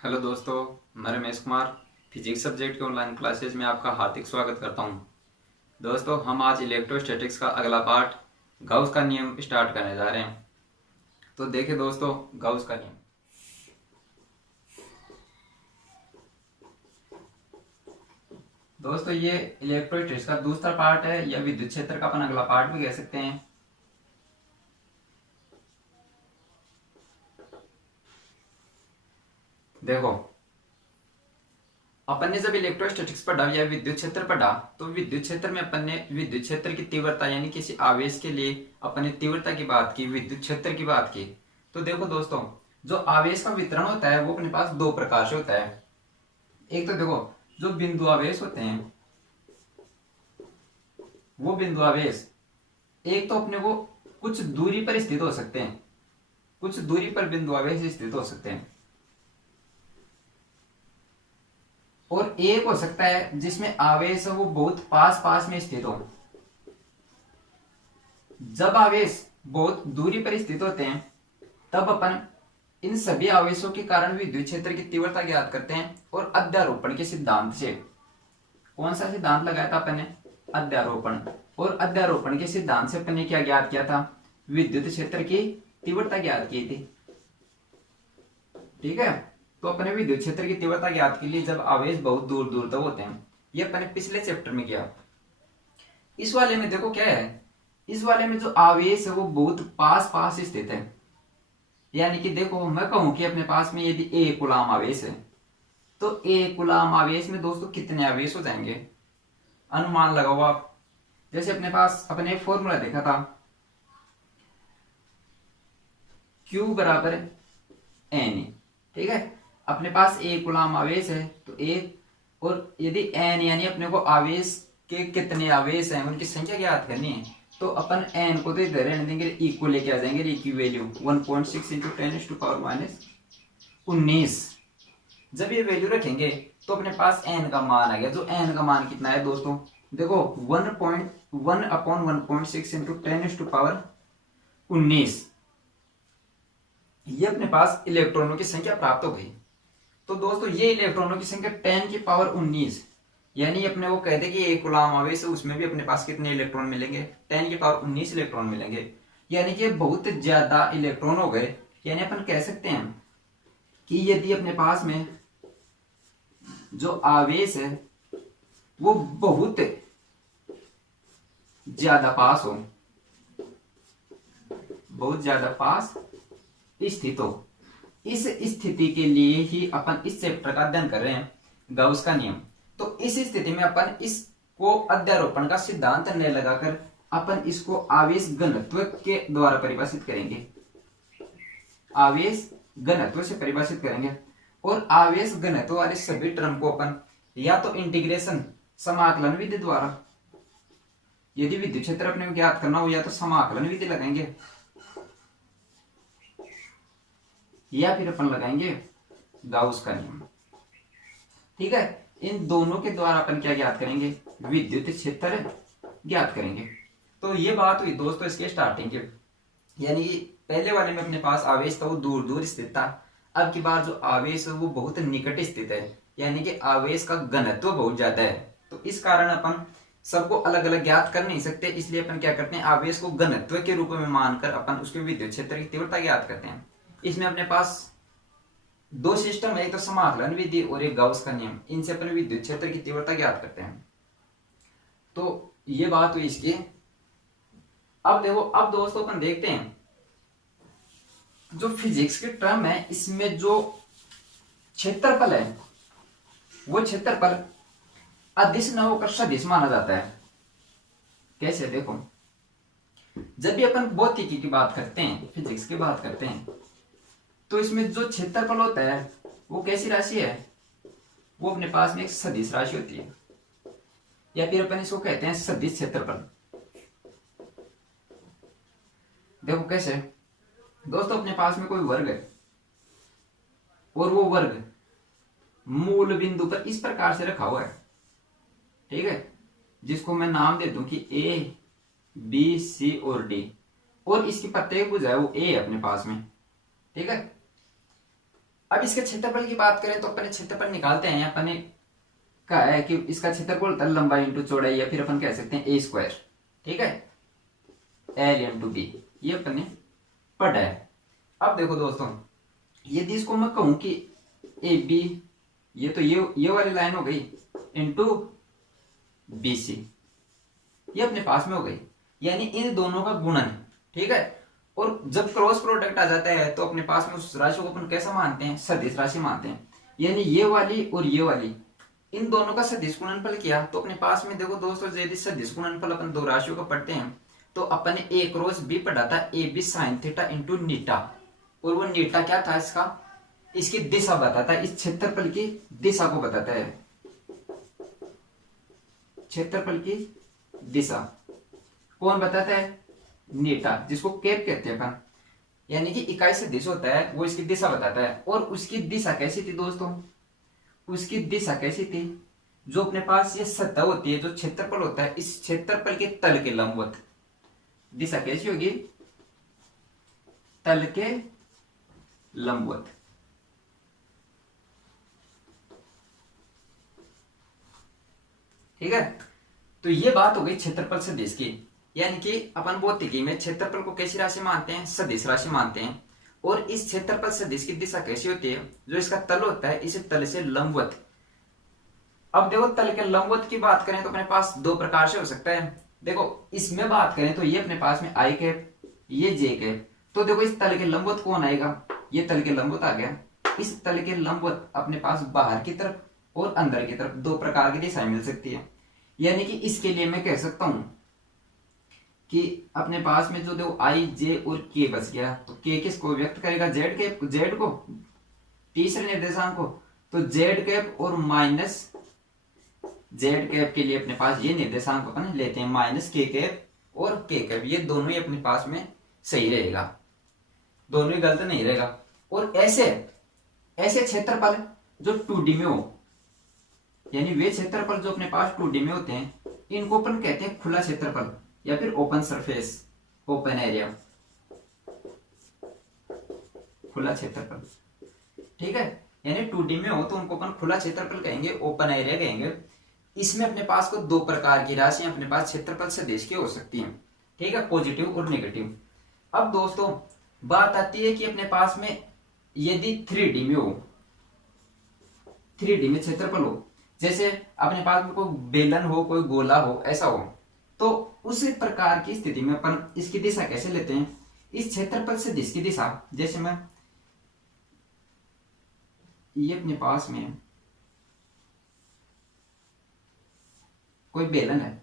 Hello दोस्तों, मैं Ramesh Kumar physics subject के ऑनलाइन क्लासेज में आपका हार्दिक स्वागत करता हूं। दोस्तों, हम आज इलेक्ट्रोस्टैटिक्स का अगला पार्ट गाउस का नियम स्टार्ट करने जा रहे हैं। तो देखिए दोस्तों, गाउस का नियम। दोस्तों, ये इलेक्ट्रोस्टैटिक्स का दूसरा पार्ट है या विद्युत क्षेत्र का अपन अगला पार्ट भी कह सकते हैं। देखो, अपन ने जब इलेक्ट्रोस्टैटिक्स पढ़ा या विद्युत क्षेत्र पढ़ा, तो विद्युत क्षेत्र में अपन ने विद्युत क्षेत्र की तीव्रता यानी किसी आवेश के लिए अपन ने तीव्रता की बात की, विद्युत क्षेत्र की बात की। तो देखो दोस्तों, जो आवेश का वितरण होता है वो अपने पास दो प्रकार से होता है। एक तो देखो, जो बिंदु आवेश होते हैं, वो बिंदु आवेश एक तो अपने को कुछ दूरी पर स्थित हो सकते हैं, कुछ दूरी पर बिंदु आवेश स्थित हो सकते हैं। और एक हो सकता है जिसमें आवेश है वो बहुत पास पास में स्थित हो। जब आवेश बहुत दूरी पर स्थित होते हैं तब अपन इन सभी आवेशों के कारण विद्युत क्षेत्र की तीव्रता ज्ञात करते हैं और अध्यारोपण के सिद्धांत से। कौन सा सिद्धांत लगाया था अपन ने? अध्यारोपण। और अध्यारोपण के सिद्धांत से अपन ने क्या ज्ञात किया था? विद्युत क्षेत्र की तीव्रता ज्ञात की थी। ठीक है, तो अपने विद्युत क्षेत्र की तीव्रता ज्ञात के लिए जब आवेश बहुत दूर दूर तक होते हैं, ये अपने पिछले चैप्टर में किया। इस वाले में देखो क्या है, इस वाले में जो आवेश है वो बहुत पास पास स्थित है। यानी कि देखो, मैं कहूं कि अपने पास में यदि ए कूलाम आवेश है, तो ए कूलाम आवेश में दोस्तों कितने आवेश हो जाएंगे? अनुमान लगाओ आप। जैसे अपने पास अपने फॉर्मूला देखा था, Q बराबर एन। ठीक है, अपने पास ए कूलाम आवेश है तो ए, और यदि एन यानी अपने को आवेश के कितने आवेश हैं उनकी संख्या ज्ञात करनी है, तो अपन एन को तो इधर रहने देंगे, ई को लेके आ जाएंगे। ई की वैल्यू 1.6 इंटू 10⁻⁻19। जब ये वैल्यू रखेंगे तो अपने पास एन का मान आ गया। जो एन का मान कितना है दोस्तों, देखो 1.1/1.6 इंटू 10⁻19। ये अपने पास इलेक्ट्रॉनों की संख्या प्राप्त हो गई। तो दोस्तों, ये इलेक्ट्रॉनों की संख्या 10⁻19, यानी अपने वो कहते कि एक कूलाम आवेश है उसमें भी अपने पास कितने इलेक्ट्रॉन मिलेंगे? 10⁻19 इलेक्ट्रॉन मिलेंगे। यानी कि बहुत ज्यादा इलेक्ट्रॉन हो गए। यानी अपन कह सकते हैं कि यदि अपने पास में जो आवेश है वो बहुत ज्यादा पास हो, बहुत ज्यादा पास स्थित हो, इस स्थिति के लिए ही अपन इस चैप्टर का अध्ययन कर रहे हैं, गाउस का नियम। तो इस स्थिति में अपन इसको अध्यारोपण का सिद्धांत न लगाकर अपन इसको आवेश घनत्व के द्वारा परिभाषित करेंगे, आवेश घनत्व से परिभाषित करेंगे। और आवेश घनत्व वाले सभी टर्म को अपन या तो इंटीग्रेशन समाकलन विधि द्वारा, यदि विद्युत क्षेत्र अपने को ज्ञात करना हो, या तो समाकलन विधि लगाएंगे या फिर अपन लगाएंगे गाउस का नियम। ठीक है, इन दोनों के द्वारा अपन क्या ज्ञात करेंगे? विद्युत क्षेत्र ज्ञात करेंगे। तो ये बात हुई दोस्तों इसके स्टार्टिंग के, यानी कि पहले वाले में अपने पास आवेश था वो दूर दूर स्थित था। अब की बार जो आवेश है वो बहुत निकट स्थित है, यानी कि आवेश का घनत्व बहुत ज्यादा है। तो इस कारण अपन सबको अलग अलग ज्ञात कर नहीं सकते, इसलिए अपन क्या करते हैं, आवेश को घनत्व के रूप में मानकर अपन उसके विद्युत क्षेत्र की तीव्रता ज्ञात करते हैं। इसमें अपने पास दो सिस्टम है, एक तो समाकलन विधि और एक गाउस का नियम। इनसे अपन विद्युत क्षेत्र की तीव्रता ज्ञात करते हैं। तो ये बात हुई इसकी। अब देखो, अब दोस्तों अपन देखते हैं जो फिजिक्स की टर्म है इसमें जो क्षेत्रफल है वो क्षेत्रफल अदिश न होकर सदिश माना जाता है। कैसे? देखो, जब भी अपन भौतिकी की बात करते हैं, फिजिक्स की बात करते हैं, तो इसमें जो क्षेत्रफल होता है वो कैसी राशि है? वो अपने पास में एक सदिश राशि होती है, या फिर अपन इसको कहते हैं सदिश क्षेत्रफल। देखो कैसे दोस्तों, अपने पास में कोई वर्ग है और वो वर्ग मूल बिंदु पर इस प्रकार से रखा हुआ है। ठीक है, जिसको मैं नाम दे दूं कि ए बी सी और डी, और इसकी प्रत्येक भुजा है वो ए अपने पास में। ठीक है, अब इसके क्षेत्रफल की बात करें तो अपने क्षेत्रफल निकालते हैं। अपने कहा है कि इसका क्षेत्रफल होता है लंबाई इंटू चौड़ाई, या फिर अपन कह सकते हैं ए स्क्वायर। ठीक है, एल इंटू बी, ये अपने पढ़ा है। अब देखो दोस्तों, यदि इसको मैं कहूं कि ए बी, ये तो ये वाली लाइन हो गई, इंटू बी सी, ये अपने पास में हो गई, यानी इन दोनों का गुणन। ठीक है, और जब क्रॉस प्रोडक्ट आ जाता है तो अपने पास में उस राशि को अपन कैसा मानते हैं, सदिश राशि मानते हैं। यानी ये वाली और ये वाली, इन दोनों का सदिश गुणनफल किया तो अपने पास में देखो दोस्तों, यदि सदिश गुणनफल अपन दो राशियों का पढ़ते हैं तो अपन ने ए क्रॉस बी पढ़ा था, A B sine theta into नीटा, और वो नीटा क्या था, इसकी दिशा बताता है, इस क्षेत्रफल की दिशा को बताता है, क्षेत्रफल की दिशा कौन बताता है, नीटा, जिसको केप कहते हैं अपन, यानी कि इकाई सदिश होता है वो इसकी दिशा बताता है। और उसकी दिशा कैसी थी दोस्तों, उसकी दिशा कैसी थी, जो अपने पास ये सतह होती है, जो क्षेत्रफल होता है, इस क्षेत्रफल के तल के लंबवत दिशा कैसी होगी, तल के लंबवत। ठीक है, तो ये बात हो गई क्षेत्रफल सदिश की। यानी कि अपन भौतिकी में क्षेत्रफल को कैसी राशि मानते हैं, सदिश राशि मानते हैं। और इस क्षेत्रफल सदिश की दिशा कैसी होती है, जो इसका तल होता है, इसे तल से लंबवत। अब देखो, तल के लंबवत की बात करें तो अपने पास दो प्रकार से हो सकता है। देखो, इसमें बात करें तो ये अपने पास में आई कैप, ये जे कैप। तो देखो, इस तल के लंबवत कौन आएगा, ये तल के लंबवत आ गया। इस तल के लंबवत अपने पास बाहर की तरफ और अंदर की तरफ दो प्रकार की दिशाएं मिल सकती है। यानी कि इसके लिए मैं कह सकता हूं कि अपने पास में जो देखो आई जे और के बच गया, तो के किसको व्यक्त करेगा, जेड को, तीसरे निर्देशांक को। तो जेड कैप और माइनस जेड कैप के लिए अपने पास ये निर्देशांक अपन लेते हैं, माइनस के कैप और के कैप, ये दोनों ही अपने पास में सही रहेगा, दोनों ही गलत नहीं रहेगा। और ऐसे ऐसे क्षेत्रफल जो 2D में हो, यानी वे क्षेत्रफल जो अपने पास 2D में होते हैं, इनको अपन कहते हैं खुला क्षेत्रफल या फिर ओपन सरफेस, ओपन एरिया, खुला क्षेत्रफल। ठीक है, यानी 2D में हो तो उनको अपन खुला क्षेत्रफल कहेंगे, ओपन एरिया कहेंगे। इसमें अपने पास को दो प्रकार की राशियां अपने पास क्षेत्रफल सदिश की हो सकती हैं। ठीक है, पॉजिटिव और नेगेटिव। अब दोस्तों बात आती है कि अपने पास में यदि 3D में हो, 3D में क्षेत्रफल हो, जैसे अपने पास में कोई बेलन हो, कोई गोला हो, ऐसा हो, तो उस प्रकार की स्थिति में अपन इसकी दिशा कैसे लेते हैं, इस क्षेत्रफल सदिश की दिशा, जैसे मैं ये अपने पास में कोई बेलन है,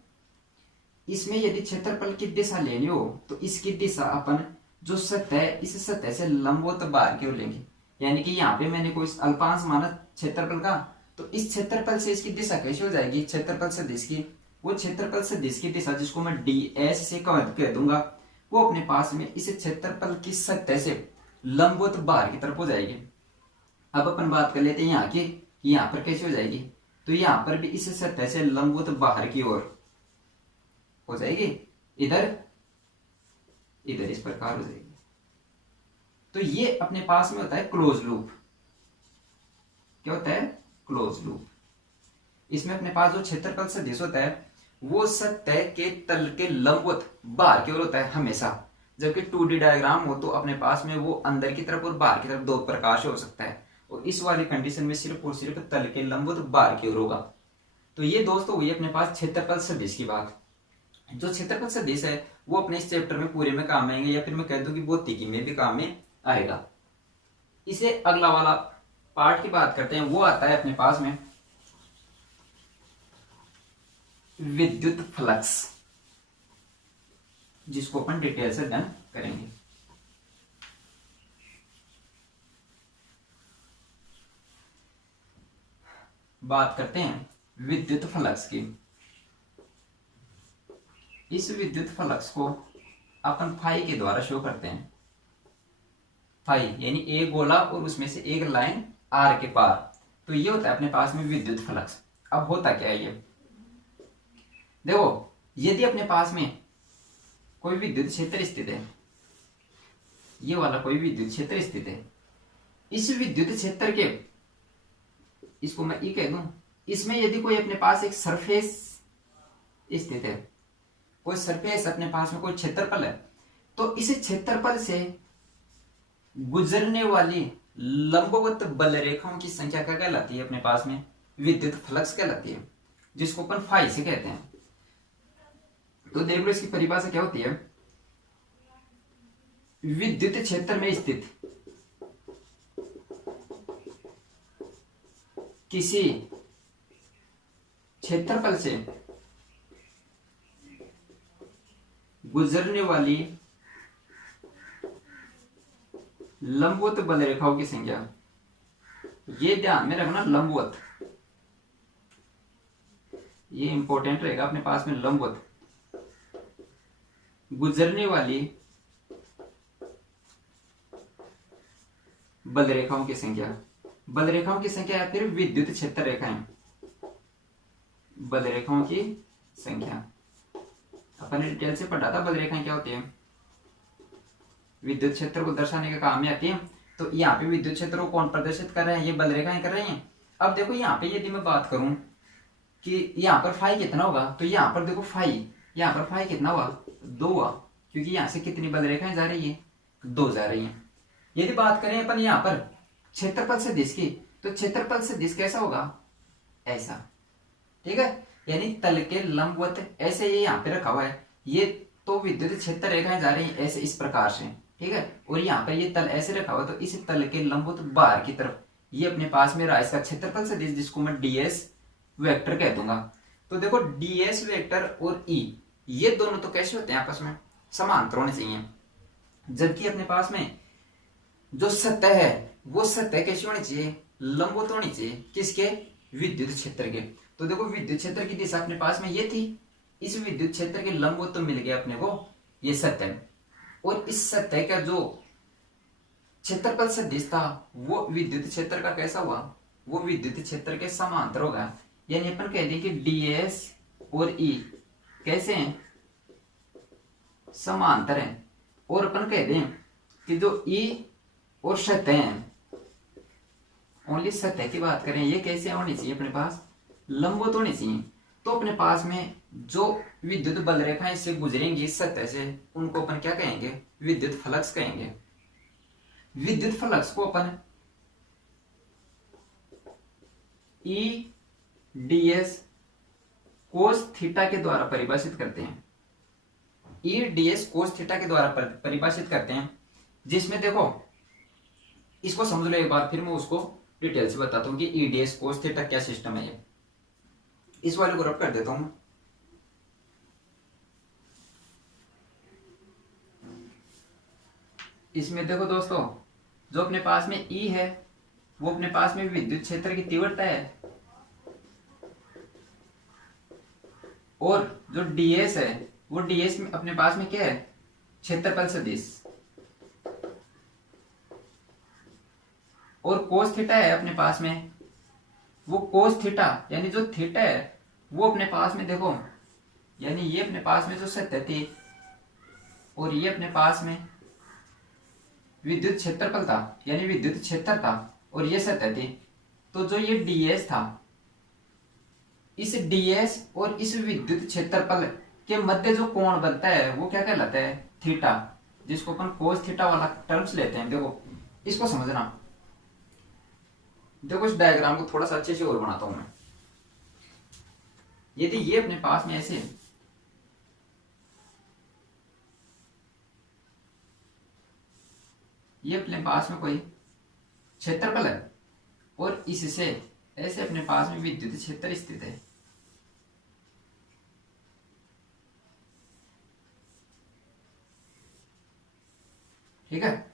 इसमें यदि क्षेत्रफल की दिशा लेनी हो तो इसकी दिशा अपन जो सतह, इस सतह से लंबवत बाहर की ओर लेंगे। यानी कि यहाँ पे मैंने कोई अल्पांश माना क्षेत्रफल का, तो इस क्षेत्रफल से इसकी दिशा कैसे हो जाएगी, क्षेत्रफल सदिश की, वो क्षेत्रफल सदिश की दिशा जिसको मैं ds से कह दूंगा, वो अपने पास में इस क्षेत्रफल की सतह से लंबवत बाहर की तरफ हो जाएगी। अब अपन बात कर लेते हैं यहाँ की, यहाँ पर कैसे हो जाएगी, तो यहाँ पर भी इस सतह से लंबवत बाहर की ओर हो जाएगी, इधर इधर इस प्रकार हो जाएगी। तो ये अपने पास में होता है क्लोज लूप। क्या होता है, क्लोज लूप। इसमें अपने पास जो क्षेत्रफल सदिश होता है वो सतह के तल के लंबवत बाहर की ओर होता है हमेशा। जबकि 2D डायग्राम हो तो अपने पास में वो अंदर की तरफ और बाहर की तरफ दो प्रकार से हो सकता है, और इस वाली कंडीशन में सिर्फ और सिर्फ तल के लंबवत बाहर की ओर होगा। तो ये दोस्तों हुई अपने पास क्षेत्रफल सदिश की बात। जो क्षेत्रफल सदिश है वो अपने इस चैप्टर में पूरे में काम आएंगे, या फिर मैं कह दूं कि भौतिकी में भी काम में आएगा। इसे अगला वाला पार्ट की बात करते हैं, वो आता है अपने पास में विद्युत फ्लक्स, जिसको अपन डिटेल से डन करेंगे। बात करते हैं विद्युत फ्लक्स की। इस विद्युत फ्लक्स को अपन फाई के द्वारा शो करते हैं। फाई यानी एक गोला और उसमें से एक लाइन आर के पार, तो ये होता है अपने पास में विद्युत फ्लक्स। अब होता क्या है ये, देखो यदि अपने पास में कोई विद्युत क्षेत्र स्थित है, ये वाला कोई विद्युत क्षेत्र स्थित है, इस विद्युत क्षेत्र के, इसको मैं ई कह दूं, इसमें यदि कोई अपने पास एक सरफेस स्थित है, कोई सरफेस अपने पास में कोई क्षेत्रफल है, तो इस क्षेत्रफल से गुजरने वाली लंबवत बल रेखाओं की संख्या क्या कहलाती है अपने पास में? विद्युत फ्लक्स कहलाती है, जिसको अपन फाई से कहते हैं। तो देख लो इसकी परिभाषा क्या होती है। विद्युत क्षेत्र में स्थित किसी क्षेत्रफल से गुजरने वाली लंबवत बल रेखाओं की संख्या, ये ध्यान में रखना, लंबवत, ये इंपॉर्टेंट रहेगा अपने पास में। लंबवत गुजरने वाली बल रेखाओं की संख्या, बल रेखाओं की संख्या या फिर विद्युत क्षेत्र रेखाएं, बल रेखाओं की संख्या अपन ने डिटेल से पढ़ा था। बल रेखाएं क्या होती है? विद्युत क्षेत्र को दर्शाने के काम में आती है। तो यहाँ पे विद्युत क्षेत्र को कौन प्रदर्शित कर रहे हैं? ये बल रेखाएं कर रही हैं। अब देखो यहाँ पे यदि मैं बात करूं कि यहाँ पर फाई कितना होगा, तो यहाँ पर देखो फाई, यहाँ पर फाई कितना हुआ? 2 हुआ, क्योंकि यहाँ से कितनी बल रेखाएं जा रही है? 2 जा रही हैं। यदि बात करें अपन यहाँ पर क्षेत्रफल सदिश की, तो क्षेत्रफल सदिश कैसा होगा? ऐसा, ठीक है, यानी तल के लंबवत ऐसे ये यहाँ पे रखा हुआ है। ये तो विद्युत क्षेत्र रेखाएं जा रही हैं ऐसे इस प्रकार से, ठीक है, और यहाँ पर ये तल ऐसे रखा हुआ, तो इस तल के लंबवत बाहर की तरफ ये अपने पास में रहा इसका क्षेत्रफल सदिश, जिसको मैं डीएस वेक्टर कह दूंगा। तो देखो डीएस वेक्टर और ई ये दोनों तो कैसे होते हैं? आपस में समांतर होने चाहिए। जबकि अपने पास में जो सतह है वो सतह कैसी होनी चाहिए? लंबवत होनी चाहिए। किसके? विद्युत क्षेत्र के। तो देखो विद्युत क्षेत्र की दिशा अपने पास में ये थी, इस विद्युत क्षेत्र के लंबवत तो मिल गया अपने को ये सतह, और इस सतह का जो क्षेत्रफल सदिश था वो विद्युत क्षेत्र का कैसा हुआ? वो विद्युत क्षेत्र के समांतर होगा। यानी अपन कह दें कि डीएस और ई कैसे हैं? समांतर हैं। और अपन कह दें कि जो ई और सतह हैं, ओनली सतह की बात करें, ये कैसे होनी चाहिए अपने पास? लंबवत होनी चाहिए। तो अपने पास में जो विद्युत बल रेखाएं इससे गुजरेंगी इस सतह से, उनको अपन क्या कहेंगे? विद्युत फ्लक्स कहेंगे। विद्युत फ्लक्स को अपन ई डीएस कोस थीटा के द्वारा परिभाषित करते हैं। ई डीएस कोस थीटा के द्वारा परिभाषित करते हैं, जिसमें देखो इसको समझ लो एक बार, फिर मैं उसको डिटेल से बताता हूं कि ई डीएस कोस थीटा क्या सिस्टम है। ये इस वाले को रब कर देता हूं। इसमें देखो दोस्तों, जो अपने पास में ई है वो अपने पास में विद्युत क्षेत्र की तीव्रता है, और जो डीएस है वो डीएस में अपने पास में क्या है? क्षेत्रफल सदिश। और कोस थीटा है अपने पास में, वो कोस थीटा यानी जो थीटा है वो अपने पास में देखो, यानी ये अपने पास में जो सतह थी और ये अपने पास में विद्युत क्षेत्रफल था, यानी विद्युत क्षेत्र था, और ये सतह थी। तो जो ये डीएस था, इस डीएस और इस विद्युत क्षेत्रफल के मध्य जो कोण बनता है वो क्या कहलाता है? थीटा, जिसको अपन कोस थीटा वाला टर्म्स लेते हैं। देखो इसको समझना। देखो इस डायग्राम को थोड़ा सा अच्छे से और बनाता हूं मैं। यदि ये अपने पास में ऐसे, ये अपने पास में कोई क्षेत्रफल है और इससे ऐसे अपने पास में विद्युत क्षेत्र स्थित है, ठीक है,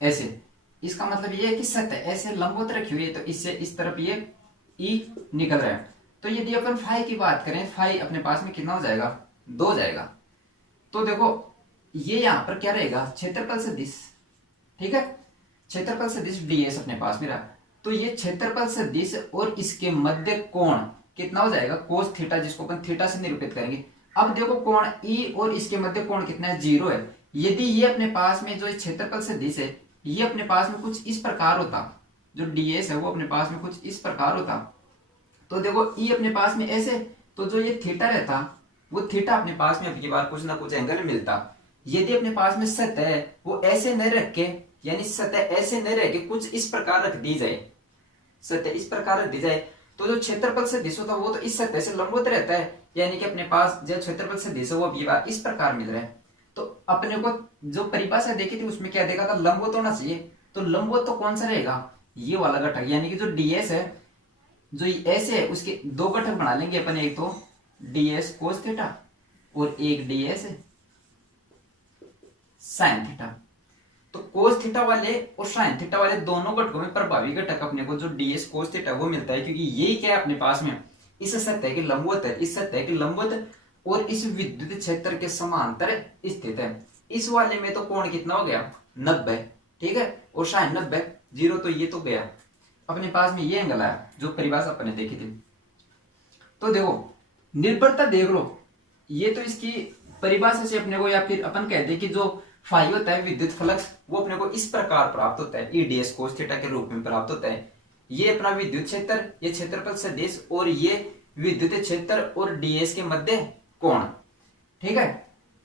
ऐसे। इसका मतलब ये है कि सतह ऐसे लंबवत रखी हुई है, तो इससे इस तरफ ये ई निकल रहा है। तो यदि अपन फाई की बात करें, फाई अपने पास में कितना हो जाएगा? 2 हो जाएगा। तो देखो ये यहां पर क्या रहेगा? क्षेत्रफल सदिश, ठीक है, क्षेत्रफल सदिश डीएस अपने पास में रहा। तो ये क्षेत्रफल सदिश और इसके मध्य कोण कितना हो जाएगा? कोस थीटा, जिसको अपन थीटा से निरूपित करेंगे। अब देखो कोण ई और इसके मध्य कोण कितना है? 0 है। यदि ये अपने पास में जो क्षेत्रफल सदिश है ये अपने पास में कुछ इस प्रकार होता, जो डीएस है वो अपने पास में कुछ इस प्रकार होता। तो देखो ई अपने पास में ऐसे, तो जो ये थीटा रहता वो थीटा अपने पास में अब की बार कुछ ना कुछ एंगल मिलता। यदि अपने पास में सतह है वो ऐसे न रख के, यानी सतह ऐसे न रह के कुछ इस प्रकार रख दी जाए, सतह इस प्रकार रख दी जाए, तो जो क्षेत्रफल सदिश होता वो तो इस सतह से लंबवत रहता है, यानी कि अपने पास जो क्षेत्रफल सदिश है वो अब ये बार इस प्रकार मिल रहा है। तो अपने को जो परिभाषा देखी थी उसमें क्या देखा था, लंबवत होना चाहिए। तो लंबवत तो कौन सा रहेगा, ये वाला घटक, यानी कि जो डीएस है, जो ऐसे है उसके दो घटक बना लेंगे अपन, एक तो डीएस कोस थीटा और एक डीएस साइन थीटा। तो कोस थीटा वाले और साइन थीटा वाले दोनों घटकों में प्रभावी घटक अपने को जो डीएस कोस थीटा वो मिलता है, क्योंकि यही क्या है अपने पास में इस सतह के लंबवत है, इस सतह के लंबवत और इस विद्युत क्षेत्र के समांतर स्थित है। इस वाले में तो कोण कितना हो गया 90, ठीक है, और साइन 90 जीरो, तो ये तो गया अपने पास में ये एंगल आया जो परिभाषा अपने देखी थी। तो देखो निर्भरता देख लो, ये तो इसकी परिभाषा से अपने को, या फिर अपन कहते हैं कि जो फाई होता है विद्युत फ्लक्स वो अपने को इस प्रकार प्राप्त होता है, ईडीएस कोस थीटा के रूप में प्राप्त होता है। ये अपना विद्युत क्षेत्र, ये क्षेत्रफल सदिश और ये विद्युत क्षेत्र और डीएस के मध्य कोण, ठीक है।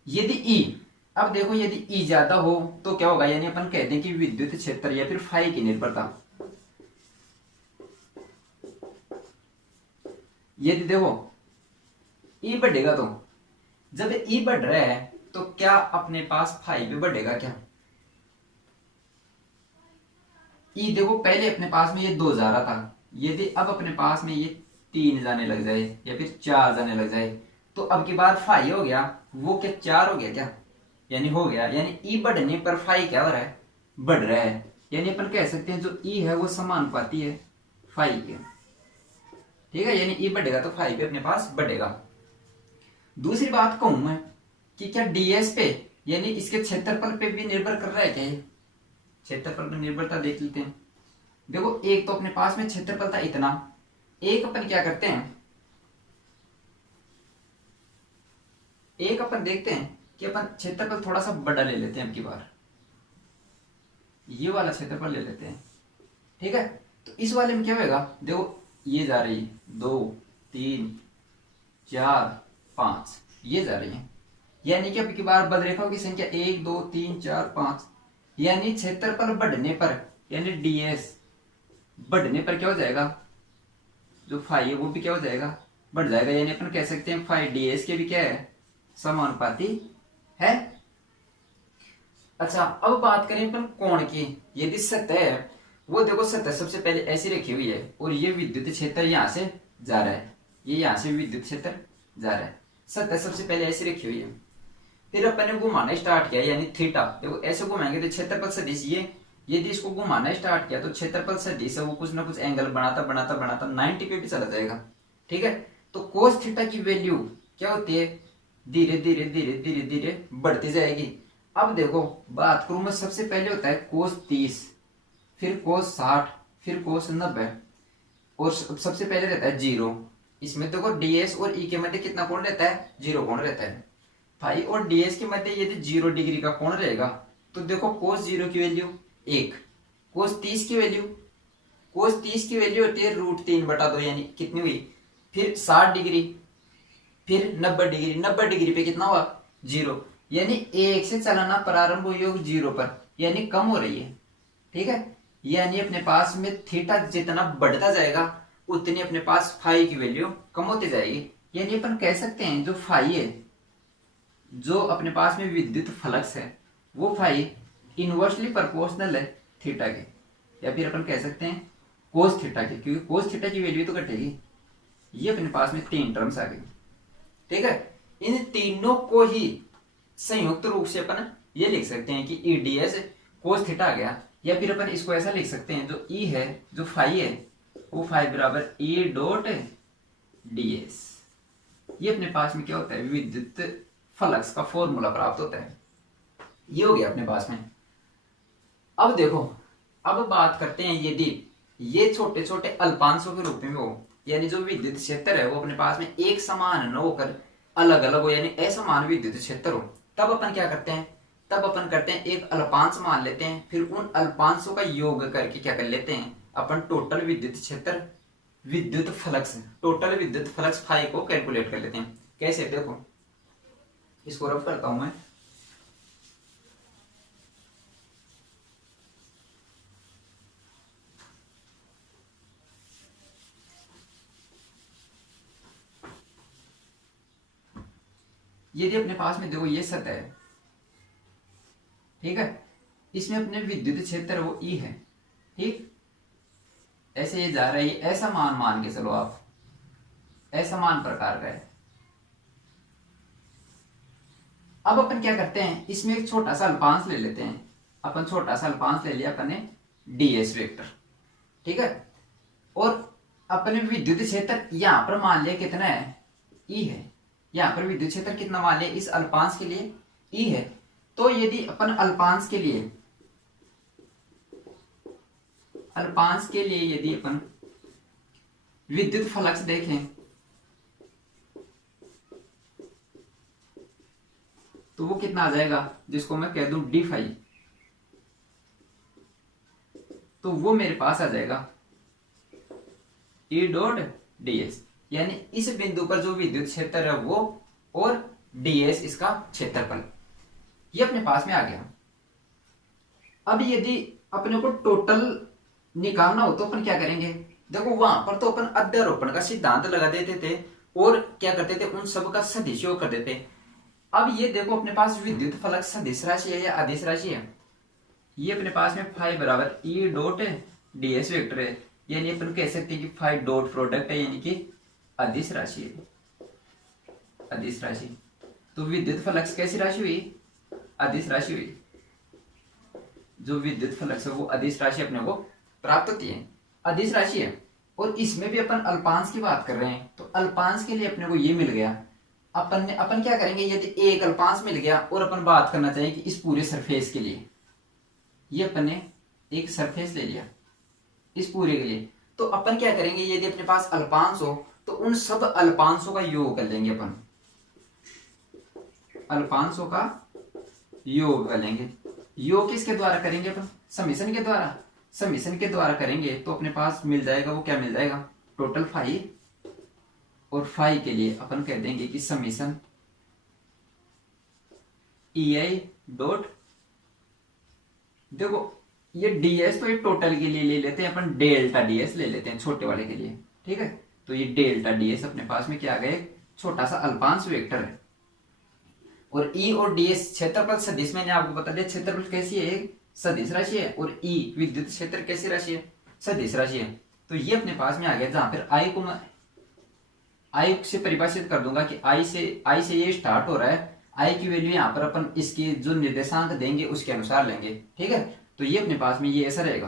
यदि ई, अब देखो यदि ई ज्यादा हो तो क्या होगा, यानी अपन कहते हैं कि विद्युत क्षेत्र या फिर फाई की निर्भरता, यदि देखो ई बढ़ेगा तो जब ई बढ़ रहा है तो क्या अपने पास फाई भी बढ़ेगा क्या। ई देखो पहले अपने पास में ये 2 जा रहा था, यदि अब अपने पास में ये 3 जाने लग जाए या फिर 4 जाने लग जाए तो अब की बार फाई हो गया वो क्या 4 हो गया क्या, यानी हो गया, यानी ई बढ़ने पर फाई क्या हो रहा है, बढ़ रहा है। यानी अपन कह सकते हैं जो ई है वो समानुपाती है फाई के, ठीक है, यानी ई बढ़ेगा तो फाई भी अपने पास बढ़ेगा। दूसरी बात कहूं मैं कि क्या डीएस पे यानी इसके क्षेत्रफल पे भी निर्भर कर रहा है क्या, ये क्षेत्रफल पर निर्भरता देख लेते हैं। देखो एक तो अपने पास में क्षेत्रफल था इतना, एक अपन क्या करते हैं, एक अपन देखते हैं कि अपन क्षेत्रफल थोड़ा सा बड़ा ले लेते हैं, अब की बार ये वाला क्षेत्रफल ले लेते हैं, ठीक है। तो इस वाले में क्या होगा, देखो ये जा रही है 2 3 4 5, ये जा रही है, यानी कि अब की बार बदरेखाओं की संख्या 1 2 3 4 5, यानी क्षेत्रफल बढ़ने पर यानी डीएस बढ़ने पर क्या हो जाएगा, जो फाई है वो भी क्या हो जाएगा, बढ़ जाएगा। यानी अपन कह सकते हैं फाई डीएस के भी क्या है, समानुपाती है। अच्छा अब बात करें अपन कोण की, यदि सतह है वो देखो सतह सबसे पहले ऐसी रखी हुई है और ये विद्युत क्षेत्र यहां से जा रहा है, ये यहां से विद्युत क्षेत्र जा रहा है, सतह सबसे पहले ऐसी रखी हुई है। फिर अपन ने घुमाना स्टार्ट किया यानी थीटा, देखो ऐसे घुमाएंगे तो क्षेत्रफल सदिश ये, यदि इसको घुमाना स्टार्ट किया तो क्षेत्रफल सदिश है वो कुछ ना कुछ एंगल बनाता बनाता बनाता 90 पे भी चला जाएगा, ठीक है। तो कोस थीटा की वैल्यू क्या होती है, धीरे धीरे धीरे धीरे धीरे बढ़ती जाएगी। अब देखो बात करूं मैं, सबसे पहले होता है कोस 30, फिर कोस 60, फिर कोस 90 और सबसे पहले रहता है 0। इसमें देखो डीएस और ई के मध्य कितना कोण रहता है, 0 कोण रहता है। फाई और डीएस के मध्य यदि 0 डिग्री का कोण रहेगा तो देखो कोस 0 की वैल्यू 1, कोस 30 की वैल्यू, कोस 30 की वैल्यू होती है √3/2, यानी कितनी हुई, फिर 60 डिग्री, फिर 90 डिग्री, 90 डिग्री पे कितना हुआ 0, यानी 1 से चलाना प्रारंभ हुई होगी 0 पर, यानी कम हो रही है, ठीक है। यानी अपने पास में थीटा जितना बढ़ता जाएगा उतनी अपने पास फाई की वैल्यू कम होती जाएगी। यानी अपन कह सकते हैं जो फाई है, जो अपने पास में विद्युत फ्लक्स है वो फाई इनवर्सली प्रोपोर्शनल है थीटा के, या फिर अपन कह सकते हैं कोस थीटा के, क्योंकि कोस थीटा की वैल्यू तो घटेगी। ये अपने पास में 3 टर्म्स आ गई, ठीक है। इन तीनों को ही संयुक्त रूप से अपन ये लिख सकते हैं कि ईडीएस कोस थीटा आ गया, या फिर अपन इसको ऐसा लिख सकते हैं जो ई है, जो फाई है वो फाई बराबर ई डॉट डीएस। ये अपने पास में क्या होता है, विद्युत फ्लक्स का फॉर्मूला प्राप्त होता है। ये हो गया अपने पास में। अब देखो अब बात करते हैं यदि ये छोटे छोटे अल्पांशों के रूप में हो, यानी जो विद्युत क्षेत्र है वो अपने पास में एक समान न होकर अलग अलग हो, यानी असमान विद्युत क्षेत्र हो, तब अपन क्या करते हैं, तब अपन करते हैं एक अल्पांश मान लेते हैं, फिर उन अल्पांशों का योग करके क्या कर लेते हैं अपन टोटल विद्युत क्षेत्र विद्युत फ्लक्स टोटल विद्युत फ्लक्स फाई को कैलकुलेट कर लेते हैं। कैसे, देखो इसको रफ करता हूं मैं। यदि अपने पास में देखो ये सतह है, ठीक है, इसमें अपने विद्युत क्षेत्र वो ई है, ठीक, ऐसे ये जा रही है, ऐसा मान के चलो आप, ऐसा मान प्रकार का है। अब अपन क्या करते हैं, इसमें एक छोटा सा अल्पांश ले लेते हैं, अपन छोटा सा अल्पांश ले लिया अपन ने ds वेक्टर, ठीक है, और अपने विद्युत क्षेत्र यहां पर मान लिया कितना है, ई है, यहां पर विद्युत क्षेत्र कितना मान लिया इस अल्पांश के लिए ई है। तो यदि अपन अल्पांश के लिए यदि अपन विद्युत फ्लक्स देखें तो वो कितना आ जाएगा, जिसको मैं कह दूं डी फाई, तो वो मेरे पास आ जाएगा ई डॉट ds, यानी इस बिंदु पर जो विद्युत क्षेत्र है वो और ds इसका क्षेत्रफल, ये अपने पास में आ गया। अब यदि अपने को टोटल निकालना हो तो अपन क्या करेंगे, देखो वहां पर तो अपन अध्यारोपण का सिद्धांत लगा देते थे और क्या करते थे उन सब का सदिश योग कर देते। अब ये देखो अपने पास विद्युत फ्लक्स सदिश राशि है या अदिश राशि है, ये अपने पास में फाई बराबर ई डॉट ds वेक्टर है, यानी अपन कह सकते हैं कि फाई डॉट प्रोडक्ट है, यानी कि अदिश राशि है, अदिश राशि। तो विद्युत फ्लक्स कैसी राशि हुई, अदिश राशि हुई, जो विद्युत फ्लक्स है वो अदिश राशि अपने को प्राप्त होती है, अदिश राशि है। और इसमें भी अपन अल्पांश की बात कर रहे हैं, तो अल्पांश के लिए अपने को ये मिल गया, अपन क्या करेंगे, यदि एक अल्पांश मिल गया और अपन बात करना चाहिए कि इस पूरे सरफेस के लिए, ये अपन ने एक सरफेस ले लिया इस पूरे के लिए, तो अपन क्या करेंगे, यदि अपने पास अल्पांश हो तो उन सब अल्पांशों का योग कर लेंगे अपन, अल्पांशों का योग कर लेंगे। योग किसके द्वारा करेंगे अपन, समीशन के द्वारा, समीशन के द्वारा करेंगे तो अपने पास मिल जाएगा, वो क्या मिल जाएगा, टोटल फाई, और फाई के लिए अपन कह देंगे कि समीशन ई आई डॉट, देखो ये ds तो ये टोटल के लिए ले लेते हैं अपन, डेल्टा ds ले लेते हैं छोटे वाले के लिए, ठीक है, तो ये डेल्टा ds अपने पास में क्या आ गया, छोटा सा अल्पांश वेक्टर है। और e और ds क्षेत्रफल सदिश, मैंने आपको बता दिया क्षेत्रफल कैसी है, सदिश राशि है, और e विद्युत क्षेत्र कैसी राशि है, सदिश राशि है। तो ये अपने पास में आ गया, जहां पर i को मैं i से परिभाषित कर दूंगा कि i से ये स्टार्ट हो रहा है, i की वैल्यू यहाँ पर अपन इसकी जो निर्देशांक देंगे उसके अनुसार लेंगे, ठीक है। तो ये अपने पास में ये ऐसा रहेगा।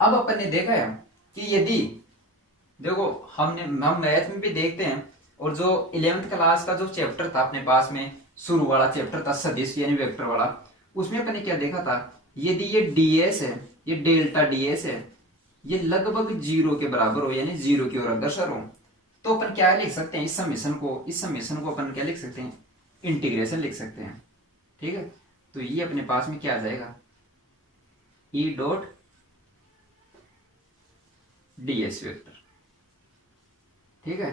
अब अपन ने देखा है कि यदि देखो हम मैथ में भी देखते हैं, और जो 11th क्लास का जो चैप्टर था अपने पास में, शुरू वाला चैप्टर था सदिश यानी वेक्टर वाला, उसमें अपन ने क्या देखा था, यदि ये ds है, ये डेल्टा ds है, ये लगभग 0 के बराबर हो, यानी 0 की ओर अग्रसर हो, तो अपन क्या लिख सकते हैं, इस समेशन को अपन क्या लिख सकते हैं, इंटीग्रेशन लिख सकते हैं, ठीक है। तो ये अपने पास में क्या आ जाएगा, ई डॉट ds वेक्टर, ठीक है।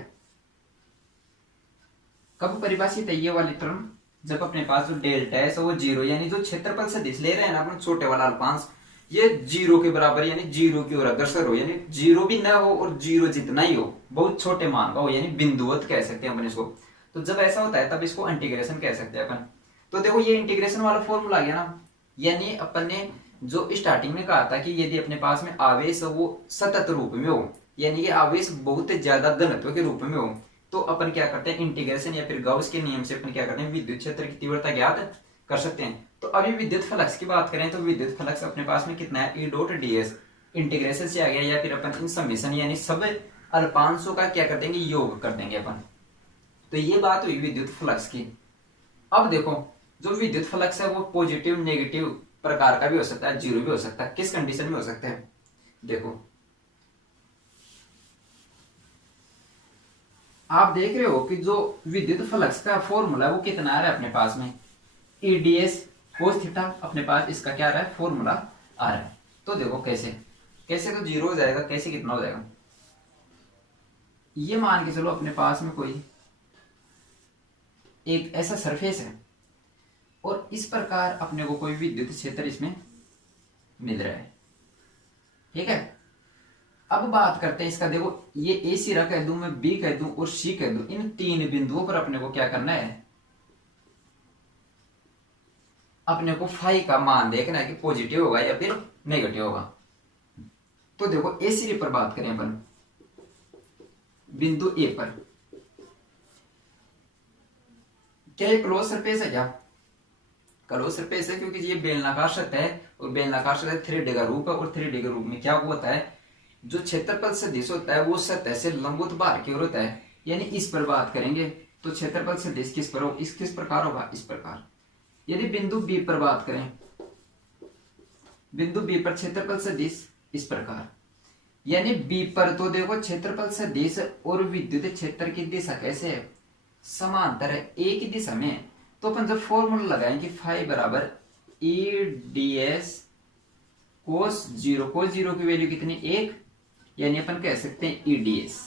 कब परिभाषित है ये वाली टर्म, जब अपने पास जो डेल्टा है वो 0, यानी जो क्षेत्रफल सदिश ले रहे हैं ना अपन छोटे वाला अल्पांश, ये 0 के बराबर यानी 0 की ओर अग्रसर हो, यानी 0 भी ना हो और 0 जितना ही हो, बहुत छोटे मान का हो, यानी बिंदुवत कह सकते हैं अपन इसको। तो जब ऐसा होता है तब इसको इंटीग्रेशन कह सकते हैं अपन। तो देखो ये इंटीग्रेशन वाला फॉर्मूला आ गया ना, यानी अपन ने जो स्टार्टिंग में कहा था कि यदि अपने पास में आवेश वो सतत रूप में हो, यानी कि आवेश बहुत ज्यादा घनत्व के रूप में हो, तो अपन क्या करते हैं, इंटीग्रेशन या फिर गाउस के नियम से अपन क्या करते हैं, विद्युत क्षेत्र की तीव्रता ज्ञात कर सकते हैं। तो अभी विद्युत फ्लक्स की बात करें तो विद्युत फ्लक्स अपने पास में कितना है, ई डॉट ds, इंटीग्रेशन से आ गया, या फिर अपन इन समेशन यानी सब अल्पांशों का क्या कर देंगे, योग कर देंगे अपन। तो ये बात हुई विद्युत फ्लक्स की। अब देखो जो विद्युत फ्लक्स है वो पॉजिटिव नेगेटिव प्रकार का भी हो सकता है, जीरो भी हो सकता है। किस कंडीशन में हो सकता है, देखो आप देख रहे हो कि जो विद्युत फ्लक्स का फॉर्मूला है वो कितना आ रहा है अपने पास में, ईडीएस कोस थीटा, अपने पास इसका क्या आ रहा है फॉर्मूला आ रहा है। तो देखो कैसे कैसे तो जीरो हो जाएगा, कैसे कितना हो जाएगा। ये मान के चलो अपने पास में कोई एक ऐसा सरफेस है और इस प्रकार अपने को कोई विद्युत क्षेत्र इसमें मिल रहा है, ठीक है। अब बात करते हैं इसका, देखो ये ए सिरा कह दूं, मैं बी कह दूं और सी कह दूं, इन तीन बिंदुओं पर अपने को क्या करना है, अपने को फाई का मान देखना है कि पॉजिटिव होगा या फिर नेगेटिव होगा। तो देखो ए सिरे पर बात करें अपन, बिंदु ए पर, क्या ये क्लोज सरफेस है, क्या क्लोज सरफेस है, क्योंकि ये बेलनाकार सतह है और बेलनाकार सतह 3D का रूप है, और 3D के रूप में क्या होता है, जो क्षेत्रफल सदिश होता है वो सतह से लंबवत बाहर की ओर होता है। यानी इस पर बात करेंगे तो क्षेत्रफल सदिश किस पर हो, किस प्रकार होगा, इस प्रकार। यदि बिंदु बी पर बात करें, बिंदु बी पर क्षेत्रफल सदिश इस प्रकार, यानी बी पर तो देखो क्षेत्रफल सदिश और विद्युत क्षेत्र की दिशा कैसे है, समांतर है, एक ही दिशा में। तो अपन जब फॉर्मूला लगाएंगे फाई बराबर E D S cos zero की वैल्यू कितनी, एक, यानी अपन कह सकते हैं ईडीएस,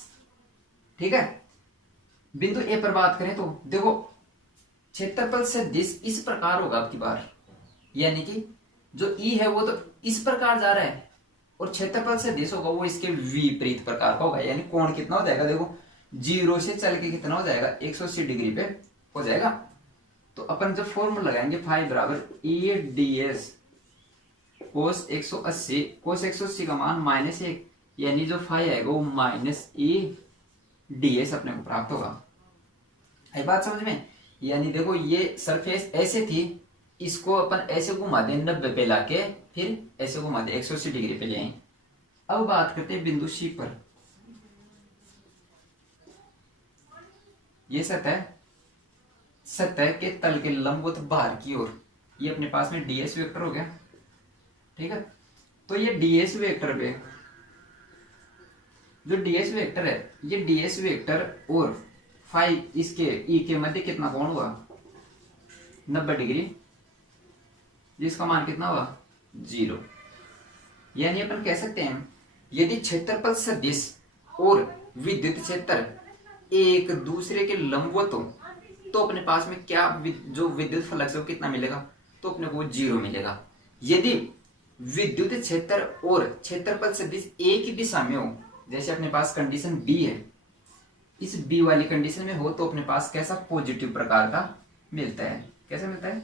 ठीक है। बिंदु ए पर बात करें तो देखो क्षेत्रफल सदिश इस प्रकार होगा आपकी बार, यानी कि जो ई है वो तो इस प्रकार जा रहा है और क्षेत्रफल सदिश होगा वो इसके विपरीत प्रकार का होगा। यानी कोण कितना हो जाएगा, देखो जीरो से चल के कितना हो जाएगा, 180 डिग्री पे हो जाएगा। तो अपन जब फॉर्मूला लगाएंगे फाई बराबर ई डी एस कोस 180, कोस 180 का मान -1, यानी जो फाई आएगा वो -e ds अपने को प्राप्त होगा। है बात समझ में। यानी देखो ये सरफेस ऐसे थी, इसको अपन ऐसे घुमा दे 90 पे लाके, फिर ऐसे घुमा दे 180 डिग्री पे ले आए। अब बात करते हैं बिंदु सी पर, ये सतह के तल के लंबवत बाहर की ओर, ये अपने पास में ds वेक्टर हो गया, ठीक है। तो ये ds वेक्टर पे, जो ds वेक्टर है, ये ds वेक्टर और फाई इसके ई के मध्य कितना कोण हुआ, 90 डिग्री, जिसका मान कितना हुआ 0। यानी अपन कह सकते हैं यदि क्षेत्रफल सदिश और विद्युत क्षेत्र एक दूसरे के लंबवत हो तो अपने पास में क्या जो विद्युत फ्लक्स है वो कितना मिलेगा, तो अपने को 0 मिलेगा। यदि विद्युत क्षेत्र और क्षेत्रफल सदिश एक ही दिशा में हो, जैसे अपने पास कंडीशन बी है, इस बी वाली कंडीशन में हो तो अपने पास कैसा पॉजिटिव प्रकार का मिलता है, कैसा मिलता है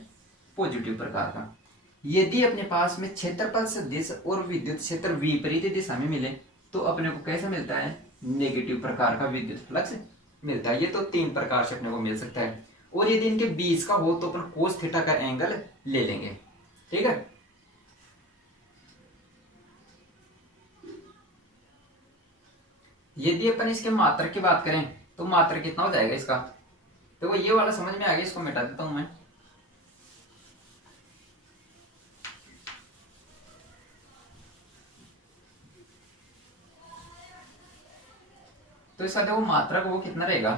पॉजिटिव प्रकार का। यदि अपने पास में क्षेत्रफल सदिश और विद्युत क्षेत्र विपरीत दिशा में मिले तो अपने को कैसा मिलता है, नेगेटिव प्रकार का विद्युत फ्लक्स मिलता है। ये तो 3 प्रकार से अपने को मिल सकता है। और यदि इनके बीच का हो तो अपन कोस थीटा का एंगल ले लेंगे, ठीक है। यदि अपन इसके मात्रक की बात करें तो मात्रक कितना हो जाएगा इसका, तो ये वाला समझ में आ गया, इसको मिटा देता हूं मैं। तो इसका देखो मात्रक वो कितना रहेगा,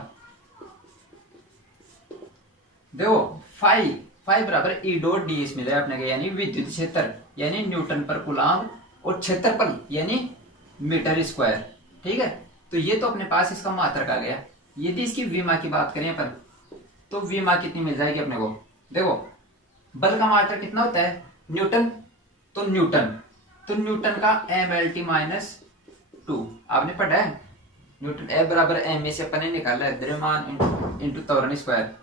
देखो फाई बराबर ई डॉट डी एस मिलेगा अपने को, यानी विद्युत क्षेत्र यानी न्यूटन पर कूलम्ब, और क्षेत्रफल यानी मीटर स्क्वायर, ठीक है। तो ये तो अपने पास इसका मात्रक आ गया। यदि इसकी विमा की बात करें अपन तो विमा कितनी मिल जाएगी अपने को, देखो बल का मात्रक कितना होता है न्यूटन, तो न्यूटन का mLT -2 आपने पढ़ा है। न्यूटन F बराबर m से अपन ने निकाला है, द्रव्यमान इंटू त्वरण स्क्वायर,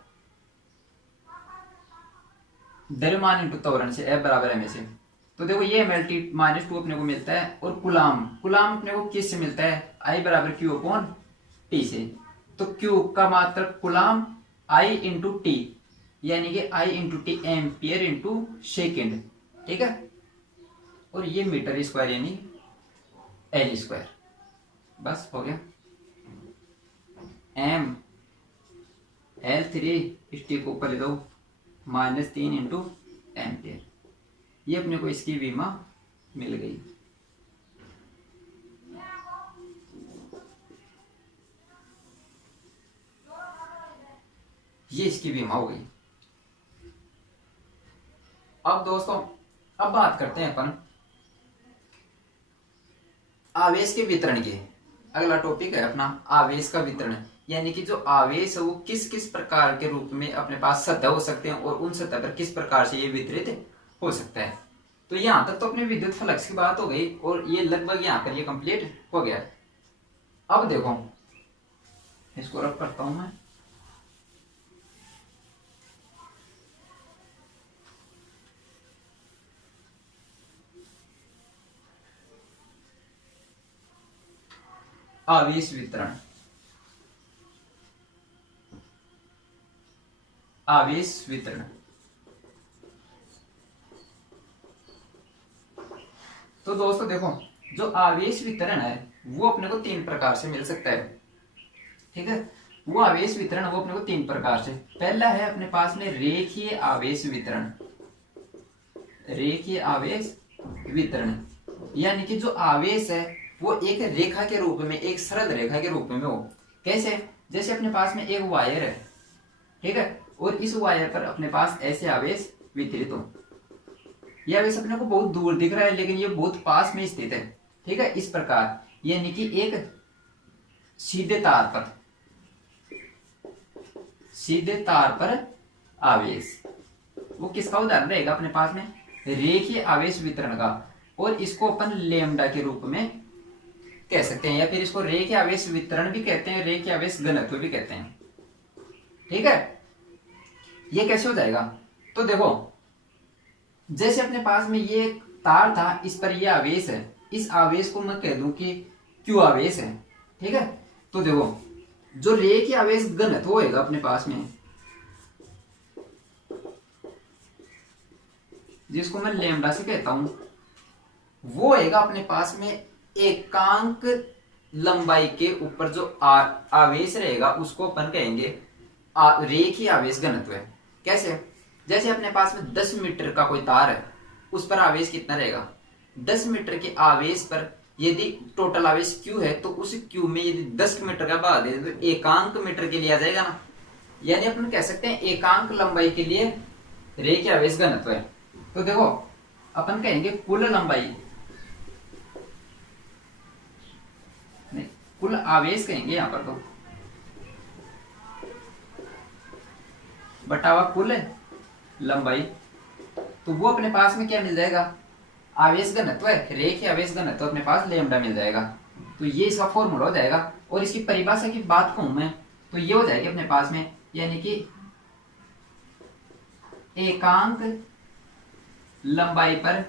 द्रव्यमान इंटू त्वरण से F बराबर m से। तो देखो ये mLT -2 अपने को मिलता है, और कुलाम अपने को किस से मिलता है, I बराबर Q अपॉन T से। तो Q का मात्रक कुलाम, I इंटू टी, यानी कि I into T ampere into second, ठीक है। और ये मीटर स्क्वायर यानी L स्क्वायर, बस हो गया। M L3 स्टिक को ऊपर ले दो, -3 इंटू एम्पियर, ये अपने को इसकी विमा मिल गई। ये इसकी विमा हो गई। अब दोस्तों अब बात करते हैं अपन आवेश के वितरण की। अगला टॉपिक है अपना आवेश का वितरण, यानी कि जो आवेश है वो किस किस प्रकार के रूप में अपने पास सतह हो सकते हैं और उन सतह पर किस प्रकार से ये वितरित हो सकता है। तो यहां तक तो अपने विद्युत फ्लक्स की बात हो गई और ये लगभग यहां पर ये कंप्लीट हो गया। अब देखो इसको रख करता हूं मैं। आवेश वितरण, आवेश वितरण। तो दोस्तों देखो जो आवेश वितरण है वो अपने को तीन प्रकार से मिल सकता है। ठीक है, वो आवेश वितरण वो अपने को तीन प्रकार से। पहला है अपने पास में रेखीय आवेश वितरण, रेखीय आवेश वितरण, यानी कि जो आवेश है वो एक रेखा के रूप में, एक सरल रेखा के रूप में हो। कैसे? जैसे अपने पास में एक वायर है, ठीक है, और इस वायर पर अपने पास ऐसे आवेश वितरित हो। यह आवेश अपने को बहुत दूर दिख रहा है लेकिन ये बहुत पास में स्थित है। ठीक है, इस प्रकार यानी कि एक सीधे तार पर, सीधे तार पर आवेश, वो किसका उदाहरण रहेगा अपने पास में? रेखीय आवेश वितरण का। और इसको अपन लेमडा के रूप में कह सकते हैं, या फिर इसको रेखीय आवेश वितरण भी कहते हैं, रेखीय आवेश घनत्व भी कहते हैं। ठीक है, ये कैसे हो जाएगा? तो देखो जैसे अपने पास में ये तार था, इस पर ये आवेश है, इस आवेश को मैं कह दूं कि क्यू आवेश है। ठीक है, तो देखो जो रेखीय आवेश घनत्व होएगा अपने पास में, जिसको मैं लेमडा से कहता हूं, वो होएगा अपने पास में एकांक लंबाई के ऊपर जो आवेश रहेगा उसको अपन कहेंगे रेखीय आवेश घनत्व है। कैसे? जैसे अपने पास में 10 मीटर का कोई तार है, उस पर आवेश कितना रहेगा? 10 मीटर के आवेश पर यदि टोटल आवेश Q है तो उस Q में यदि 10 मीटर का भाग दे तो एकांक मीटर के लिए आ जाएगा ना। यानी अपन कह सकते हैं एकांक लंबाई के लिए रेखीय आवेश घनत्व है। तो देखो अपन कहेंगे कुल लंबाई, नहीं कुल आवेश कहेंगे यहां पर, तो बटावा कुल लंबाई, तो वो अपने पास में क्या मिल जाएगा? आवेश घनत्व है, रेखीय आवेश घनत्व अपने पास लेमडा मिल जाएगा। तो ये इसका फॉर्मूला हो जाएगा। और इसकी परिभाषा की बात कहूं मैं तो ये हो जाएगी अपने पास में, यानी कि एकांक लंबाई पर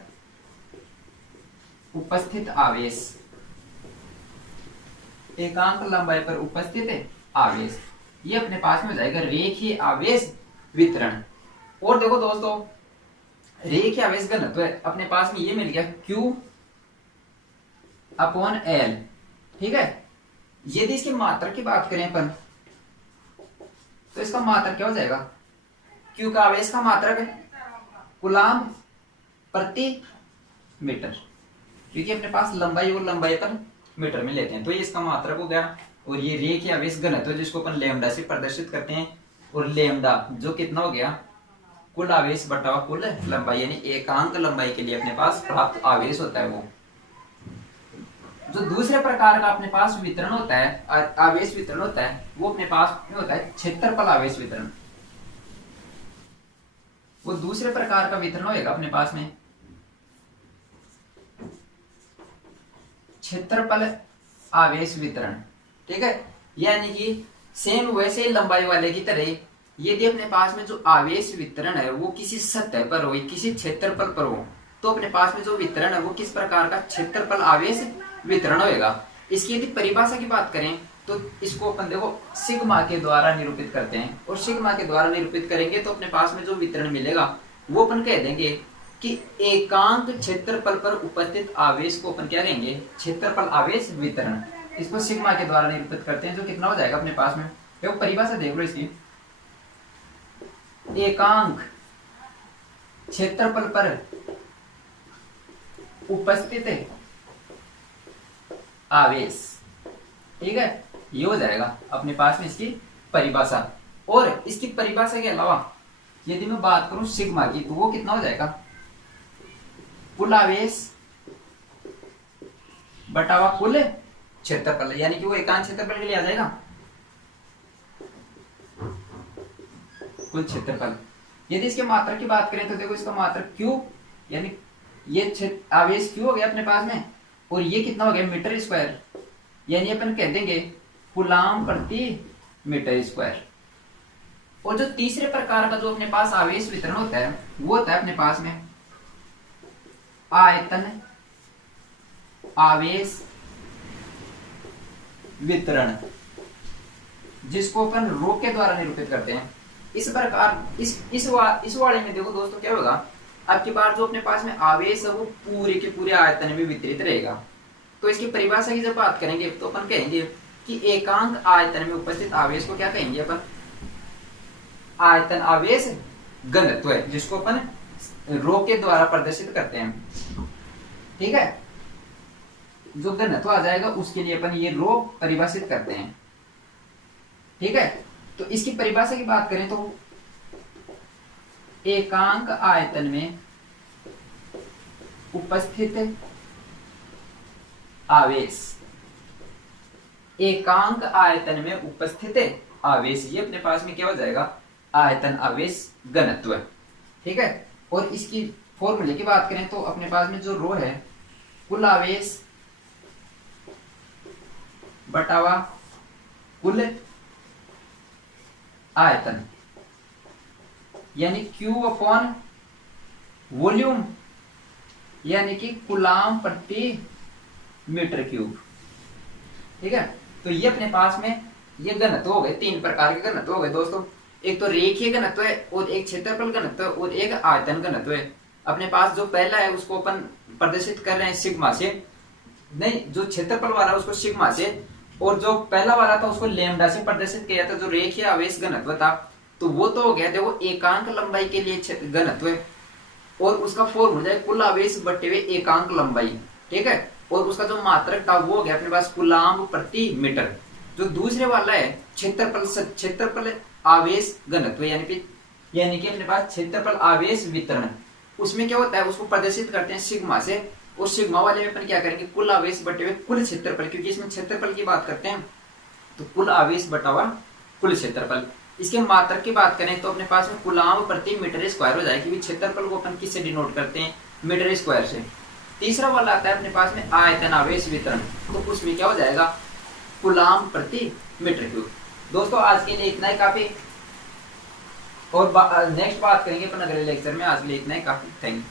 उपस्थित आवेश, एकांक लंबाई पर उपस्थित आवेश, ये अपने पास में हो जाएगा रेखीय आवेश वितरण। और देखो दोस्तों रेखीय आवेश घनत्व अपने पास में ये मिल गया Q अपॉन L। ठीक है, यदि इसकी मात्रा की बात करें अपन तो इसका मात्रक क्या हो जाएगा? Q का आवेश का मात्रक कूलाम प्रति मीटर, क्योंकि अपने पास लंबाई और लंबाई पर मीटर में लेते हैं, तो ये इसका मात्रक हो गया। और ये रेखीय आवेश घनत्व जिसको अपन लेमडा से प्रदर्शित करते हैं, और लेमडा जो कितना हो गया? कुल आवेश बटा कुल लंबाई, यानी एकांक लंबाई के लिए अपने पास प्राप्त आवेश होता है वो। जो दूसरे प्रकार का अपने पास वितरण होता है, आवेश वितरण होता है, वो अपने पास में होता है क्षेत्रफल आवेश वितरण। वो दूसरे प्रकार का वितरण होगा अपने पास में क्षेत्रफल आवेश वितरण। ठीक है, यानी कि सेम वैसे ही लंबाई वाले की तरह यदि अपने पास में जो आवेश वितरण है वो किसी सतह पर हो, किसी क्षेत्रफल पर हो, तो अपने पास में जो वितरण है वो किस प्रकार का क्षेत्रफल आवेश वितरण होगा। इसकी यदि परिभाषा की बात करें तो इसको अपन देखो सिग्मा के द्वारा निरूपित करते हैं, और सिग्मा के द्वारा निरूपित करेंगे तो अपने पास में जो वितरण मिलेगा वो अपन कह देंगे कि एकांक क्षेत्रफल पर उपस्थित आवेश को अपन क्या कहेंगे? क्षेत्रफल आवेश वितरण। इसको सिग्मा के द्वारा निरूपित करते हैं, जो कितना हो जाएगा अपने पास में? देखो परिभाषा देख लो इसकी, एकांक क्षेत्रफल पर उपस्थित आवेश। ठीक है, ये हो जाएगा अपने पास में इसकी परिभाषा। और इसकी परिभाषा के अलावा यदि मैं बात करूं सिग्मा की, तो वो कितना हो जाएगा, कुल आवेश बटावा कुल क्षेत्रफल, यानी कि वो एकांक क्षेत्रफल के लिए आ जाएगा कुल क्षेत्रफल। यदि इसके मात्रक की बात करें तो देखो इसका मात्रक क्यू, यानी ये आवेश क्यू हो गया अपने पास में, और ये कितना हो गया मीटर स्क्वायर, यानी अपन कह देंगे कूलाम प्रति मीटर स्क्वायर। और जो तीसरे प्रकार का जो अपने पास आवेश वितरण होता है वो होता है अपने पास में आयतन आवेश वितरण, जिसको अपन रो के द्वारा निरूपित करते हैं। इस प्रकार इस वाले में देखो दोस्तों क्या होगा, आपकी बार जो अपने पास में आवेश है वो पूरे के पूरे आयतन में वितरित रहेगा। तो इसकी परिभाषा की जब बात करेंगे तो अपन कहेंगे कि एकांक आयतन में उपस्थित आवेश को क्या कहेंगे अपन, आयतन आवेश घनत्व है, जिसको अपन रो के द्वारा प्रदर्शित करते हैं। ठीक है, जो घनत्व आ जाएगा उसके लिए अपन ये रो परिभाषित करते हैं। ठीक है, तो इसकी परिभाषा की बात करें तो एकांक आयतन में उपस्थित आवेश, एकांक आयतन में उपस्थित आवेश, ये अपने पास में क्या हो जाएगा, आयतन आवेश घनत्व। ठीक है, और इसकी फॉर्मूले की बात करें तो अपने पास में जो रो है कुल आवेश बटावा कुल आयतन, यानी Q अपॉन वॉल्यूम, यानी कि कूलाम प्रति मीटर क्यूब। ठीक है, तो ये अपने पास में ये घनत्व हो गए, तीन प्रकार के घनत्व हो गए दोस्तों। एक तो रेखीय घनत्व है, और एक क्षेत्रफल घनत्व है, और एक आयतन घनत्व है। अपने पास जो पहला है उसको अपन प्रदर्शित कर रहे हैं सिग्मा से, नहीं जो क्षेत्रफल वाला उसको सिग्मा से, और जो पहला वाला था उसको लैम्डा से प्रदर्शित किया था, जो रेखीय आवेश घनत्व था। तो वो तो हो गया, देखो एकांक लंबाई के लिए घनत्व है, और उसका फॉर्मूला है कुल आवेश बटे हुए एकांक लंबाई। ठीक है, और उसका जो मात्रक था वो हो गया अपने पास कूलाम प्रति मीटर। जो दूसरे वाला है क्षेत्रफल आवेश घनत्व, यानी कि अपने पास क्षेत्रफल आवेश वितरण, उसमें क्या होता है उसको प्रदर्शित करते हैं सिग्मा से, और सिग्मा वाले में अपन क्या करेंगे कुल आवेश बटे हुए कुल क्षेत्रफल, क्योंकि इसमें क्षेत्रफल की बात करते हैं तो कुल आवेश बटा कुल क्षेत्रफल। इसके मात्रक की बात करें तो अपने पास में कूलाम प्रति मीटर स्क्वायर हो जाएगी, क्योंकि क्षेत्रफल को अपन किससे डिनोट करते हैं, मीटर स्क्वायर से। तीसरा वाला आता है अपने पास में आयतन आवेश वितरण, तो उसमें क्या हो जाएगा कूलाम प्रति मीटर क्यूब। दोस्तों आज के लिए इतना ही काफी, और नेक्स्ट बात करेंगे अपन अगले लेक्चर में। आज के लिए इतना ही काफी, थैंक यू।